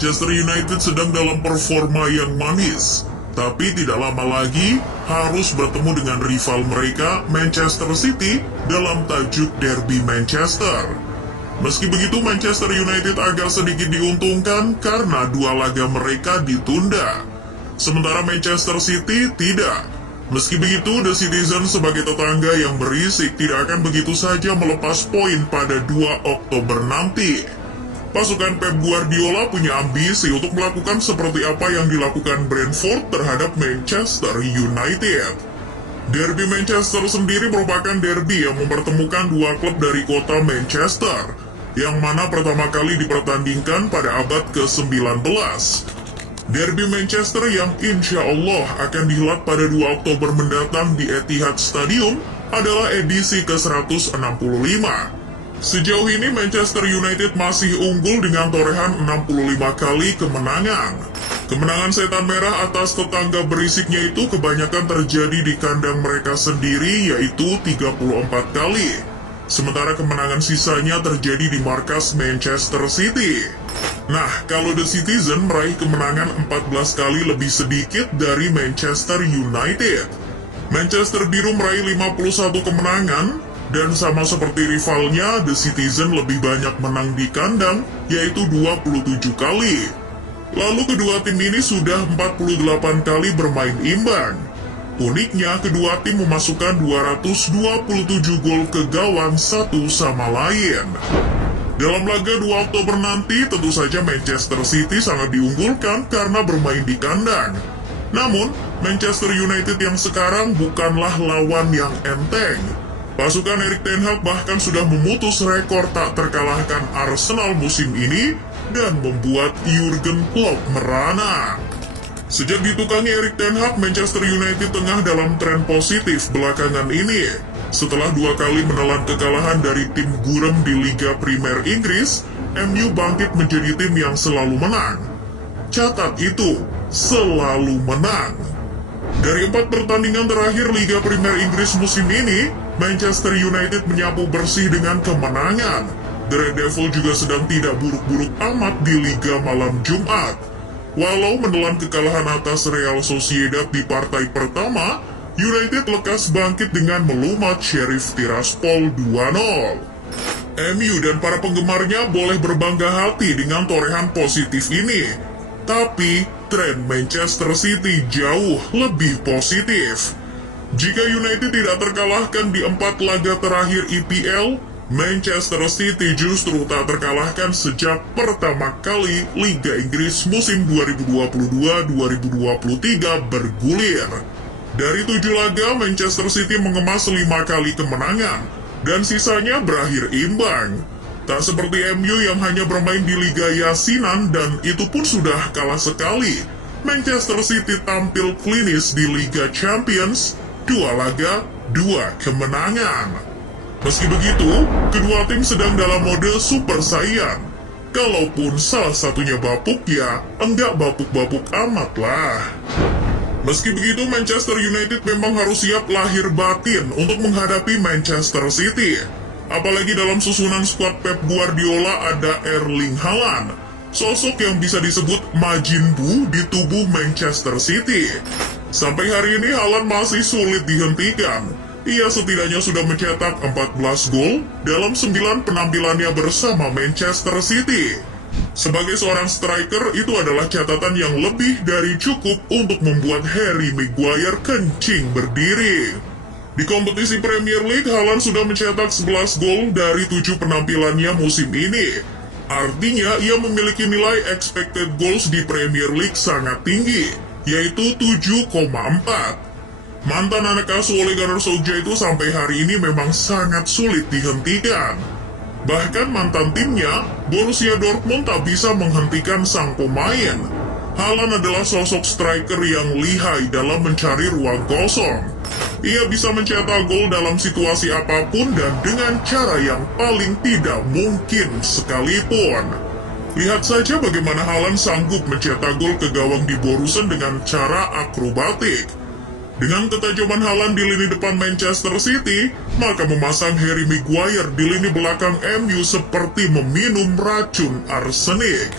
Manchester United sedang dalam performa yang manis. Tapi tidak lama lagi harus bertemu dengan rival mereka, Manchester City, dalam tajuk Derby Manchester. Meski begitu, Manchester United agak sedikit diuntungkan karena dua laga mereka ditunda. Sementara Manchester City tidak. Meski begitu, The Citizen sebagai tetangga yang berisik tidak akan begitu saja melepas poin pada 2 Oktober nanti. Pasukan Pep Guardiola punya ambisi untuk melakukan seperti apa yang dilakukan Brentford terhadap Manchester United. Derby Manchester sendiri merupakan derby yang mempertemukan dua klub dari kota Manchester, yang mana pertama kali dipertandingkan pada abad ke-19. Derby Manchester yang insya Allah akan dihelat pada 2 Oktober mendatang di Etihad Stadium adalah edisi ke-165. Sejauh ini Manchester United masih unggul dengan torehan 65 kali kemenangan. Kemenangan setan merah atas tetangga berisiknya itu kebanyakan terjadi di kandang mereka sendiri, yaitu 34 kali. Sementara kemenangan sisanya terjadi di markas Manchester City. Nah, kalau The Citizen meraih kemenangan 14 kali lebih sedikit dari Manchester United. Manchester Biru meraih 51 kemenangan, dan sama seperti rivalnya, The Citizen lebih banyak menang di kandang, yaitu 27 kali. Lalu kedua tim ini sudah 48 kali bermain imbang. Uniknya, kedua tim memasukkan 227 gol ke gawang satu sama lain. Dalam laga 2 Oktober nanti, tentu saja Manchester City sangat diunggulkan karena bermain di kandang. Namun, Manchester United yang sekarang bukanlah lawan yang enteng. Pasukan Erik ten Hag bahkan sudah memutus rekor tak terkalahkan Arsenal musim ini dan membuat Jurgen Klopp merana. Sejak ditukangi Erik ten Hag, Manchester United tengah dalam tren positif belakangan ini. Setelah 2 kali menelan kekalahan dari tim gurem di Liga Primer Inggris, MU bangkit menjadi tim yang selalu menang. Catat itu, selalu menang. Dari 4 pertandingan terakhir Liga Primer Inggris musim ini, Manchester United menyapu bersih dengan kemenangan. The Red Devil juga sedang tidak buruk-buruk amat di Liga malam Jumat. Walau menelan kekalahan atas Real Sociedad di partai pertama, United lekas bangkit dengan melumat Sheriff Tiraspol 2-0. MU dan para penggemarnya boleh berbangga hati dengan torehan positif ini. Tapi, tren Manchester City jauh lebih positif. Jika United tidak terkalahkan di 4 laga terakhir EPL, Manchester City justru tak terkalahkan sejak pertama kali Liga Inggris musim 2022-2023 bergulir. Dari 7 laga, Manchester City mengemas 5 kali kemenangan, dan sisanya berakhir imbang. Tak seperti MU yang hanya bermain di Liga Yasinan, dan itu pun sudah kalah sekali. Manchester City tampil klinis di Liga Champions, 2 laga, 2 kemenangan. Meski begitu, kedua tim sedang dalam mode super saiyan. Kalaupun salah satunya bapuk, ya enggak bapuk-bapuk amat lah. Meski begitu, Manchester United memang harus siap lahir batin untuk menghadapi Manchester City. Apalagi dalam susunan skuad Pep Guardiola ada Erling Haaland, sosok yang bisa disebut Majin Buu di tubuh Manchester City. Sampai hari ini Haaland masih sulit dihentikan. Ia setidaknya sudah mencetak 14 gol dalam 9 penampilannya bersama Manchester City. Sebagai seorang striker, itu adalah catatan yang lebih dari cukup untuk membuat Harry Maguire kencing berdiri. Di kompetisi Premier League, Haaland sudah mencetak 11 gol dari 7 penampilannya musim ini. Artinya, ia memiliki nilai expected goals di Premier League sangat tinggi, yaitu 7,4. Mantan anak asuh Ole Gunnar Solskjaer itu sampai hari ini memang sangat sulit dihentikan. Bahkan mantan timnya, Borussia Dortmund, tak bisa menghentikan sang pemain. Haaland adalah sosok striker yang lihai dalam mencari ruang kosong. Ia bisa mencetak gol dalam situasi apapun dan dengan cara yang paling tidak mungkin sekalipun. Lihat saja bagaimana Haaland sanggup mencetak gol ke gawang di Borussen dengan cara akrobatik. Dengan ketajaman Haaland di lini depan Manchester City, maka memasang Harry Maguire di lini belakang MU seperti meminum racun arsenik.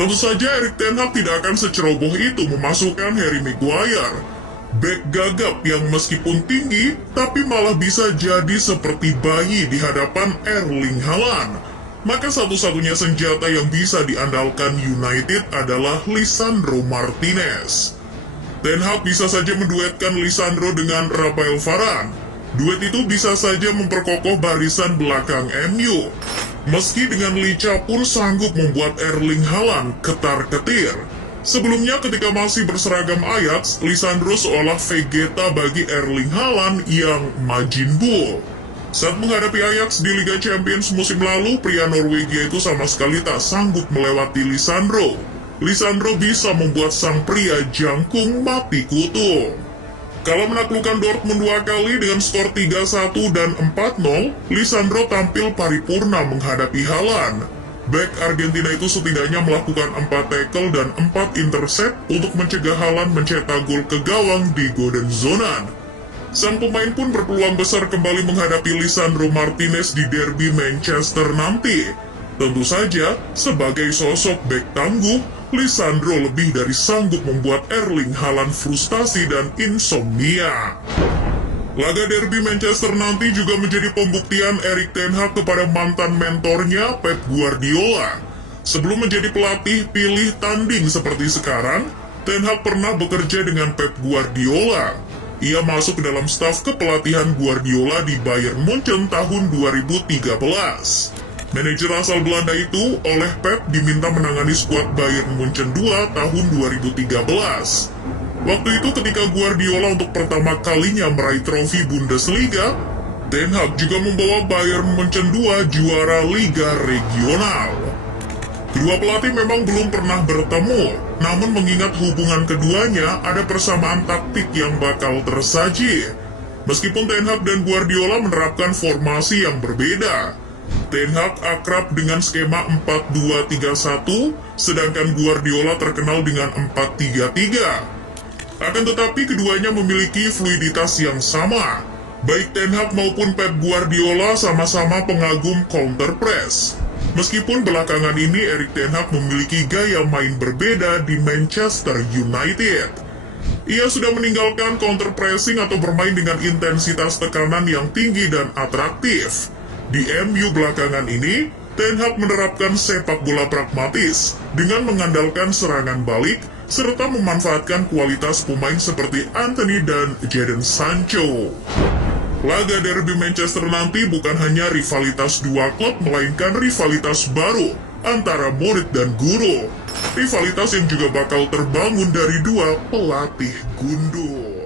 Tentu saja Erik ten Hag tidak akan seceroboh itu memasukkan Harry Maguire, bek gagap yang meskipun tinggi, tapi malah bisa jadi seperti bayi di hadapan Erling Haaland. Maka satu-satunya senjata yang bisa diandalkan United adalah Lisandro Martinez. Ten Hag bisa saja menduetkan Lisandro dengan Rafael Varane. Duet itu bisa saja memperkokoh barisan belakang MU. Meski dengan lincah pun sanggup membuat Erling Haaland ketar-ketir. Sebelumnya ketika masih berseragam Ajax, Lisandro seolah Vegeta bagi Erling Haaland yang Majin Buu. Saat menghadapi Ajax di Liga Champions musim lalu, pria Norwegia itu sama sekali tak sanggup melewati Lisandro. Lisandro bisa membuat sang pria jangkung mati kutu. Kalau menaklukkan Dortmund 2 kali dengan skor 3-1 dan 4-0, Lisandro tampil paripurna menghadapi Haaland. Bek Argentina itu setidaknya melakukan 4 tackle dan 4 intercept untuk mencegah Haaland mencetak gol ke gawang di Golden Zone. Sang pemain pun berpeluang besar kembali menghadapi Lisandro Martinez di derby Manchester nanti. Tentu saja, sebagai sosok bek tangguh, Lisandro lebih dari sanggup membuat Erling Haaland frustasi dan insomnia. Laga derby Manchester nanti juga menjadi pembuktian Erik ten Hag kepada mantan mentornya Pep Guardiola. Sebelum menjadi pelatih pilih tanding seperti sekarang, Ten Hag pernah bekerja dengan Pep Guardiola. Ia masuk ke dalam staf kepelatihan Guardiola di Bayern Munchen tahun 2013. Manajer asal Belanda itu oleh Pep diminta menangani skuad Bayern Munchen 2 tahun 2013. Waktu itu ketika Guardiola untuk pertama kalinya meraih trofi Bundesliga, Ten Hag juga membawa Bayern Munchen 2 juara Liga Regional. Kedua pelatih memang belum pernah bertemu, namun mengingat hubungan keduanya ada persamaan taktik yang bakal tersaji. Meskipun Ten Hag dan Guardiola menerapkan formasi yang berbeda. Ten Hag akrab dengan skema 4-2-3-1, sedangkan Guardiola terkenal dengan 4-3-3. Akan tetapi keduanya memiliki fluiditas yang sama. Baik Ten Hag maupun Pep Guardiola sama-sama pengagum counter press. Meskipun belakangan ini Erik ten Hag memiliki gaya main berbeda di Manchester United. Ia sudah meninggalkan counter pressing atau bermain dengan intensitas tekanan yang tinggi dan atraktif. Di MU belakangan ini, Ten Hag menerapkan sepak bola pragmatis dengan mengandalkan serangan balik serta memanfaatkan kualitas pemain seperti Anthony dan Jadon Sancho. Laga derby Manchester nanti bukan hanya rivalitas dua klub, melainkan rivalitas baru antara murid dan guru. Rivalitas yang juga bakal terbangun dari dua pelatih gundul.